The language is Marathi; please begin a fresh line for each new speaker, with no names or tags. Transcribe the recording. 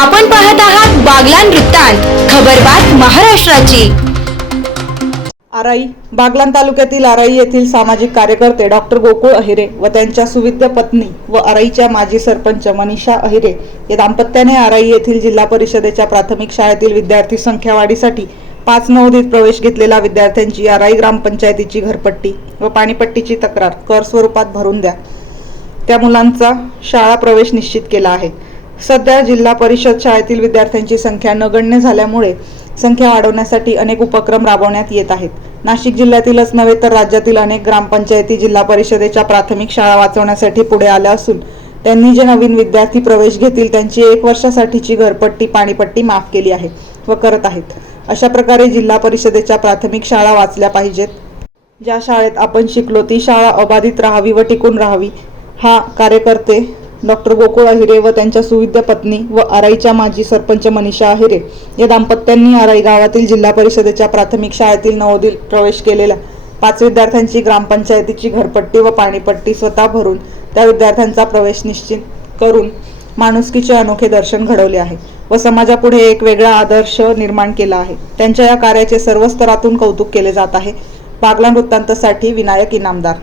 आपण पाहत आहात बागलान वृत्तांत खबरबात महाराष्ट्राची.
आराई बागलाण तालुक्यातील आराई येथील सामाजिक कार्यकर्ते डॉक्टर गोकुळ अहिरे व त्यांच्या सुविद्य पत्नी व आराईच्या माजी सरपंच मनीषा अहिरे या दाम्पत्याने आराई येथील जिल्हा परिषदेच्या प्राथमिक शाळेतील विद्यार्थी संख्या वाढीसाठी पाच नवोदित प्रवेश घेतलेल्या विद्यार्थ्यांची आराई ग्रामपंचायतीची घरपट्टी व पाणीपट्टीची तक्रार कर स्वरूपात भरून द्या. त्या मुलांचा शाळा प्रवेश निश्चित केला आहे. सध्या जिल्हा परिषद शाळेतील विद्यार्थ्यांची संख्या नगण्य झाल्यामुळे संख्या वाढवण्यासाठी अनेक उपक्रम राबवण्यात येत आहेत. नाशिक जिल्ह्यातीलच नव्हे तर राज्यातील अनेक ग्रामपंचायती जिल्हा परिषदेच्या प्राथमिक शाळा वाचवण्यासाठी पुढे आल्या असून त्यांनी जे नवीन विद्यार्थी प्रवेश घेतील त्यांची एक वर्षासाठीची घरपट्टी पाणीपट्टी माफ केली आहे व करत आहेत. अशा प्रकारे जिल्हा परिषदेच्या प्राथमिक शाळा वाचल्या पाहिजेत. ज्या शाळेत आपण शिकलो ती शाळा अबाधित राहावी व टिकून राहावी हा कार्यकर्ते डॉक्टर गोकुळ अहिरे व त्यांच्या सुविद्य पत्नी व आराईच्या माजी सरपंच मनीषा अहिरे या दाम्पत्यांनी आराई गावातील जिल्हा परिषदेच्या प्राथमिक शाळेतील नवोदित प्रवेश केलेल्या पाच विद्यार्थ्यांची ग्रामपंचायतीची घरपट्टी व पाणीपट्टी स्वतः भरून त्या विद्यार्थ्यांचा प्रवेश निश्चित करून माणुसकीचे अनोखे दर्शन घडवले आहे व समाजापुढे एक वेगळा आदर्श निर्माण केला आहे. त्यांच्या या कार्याचे सर्व स्तरातून कौतुक केले जात आहे. बागला वृत्तांतसाठी विनायक इनामदार.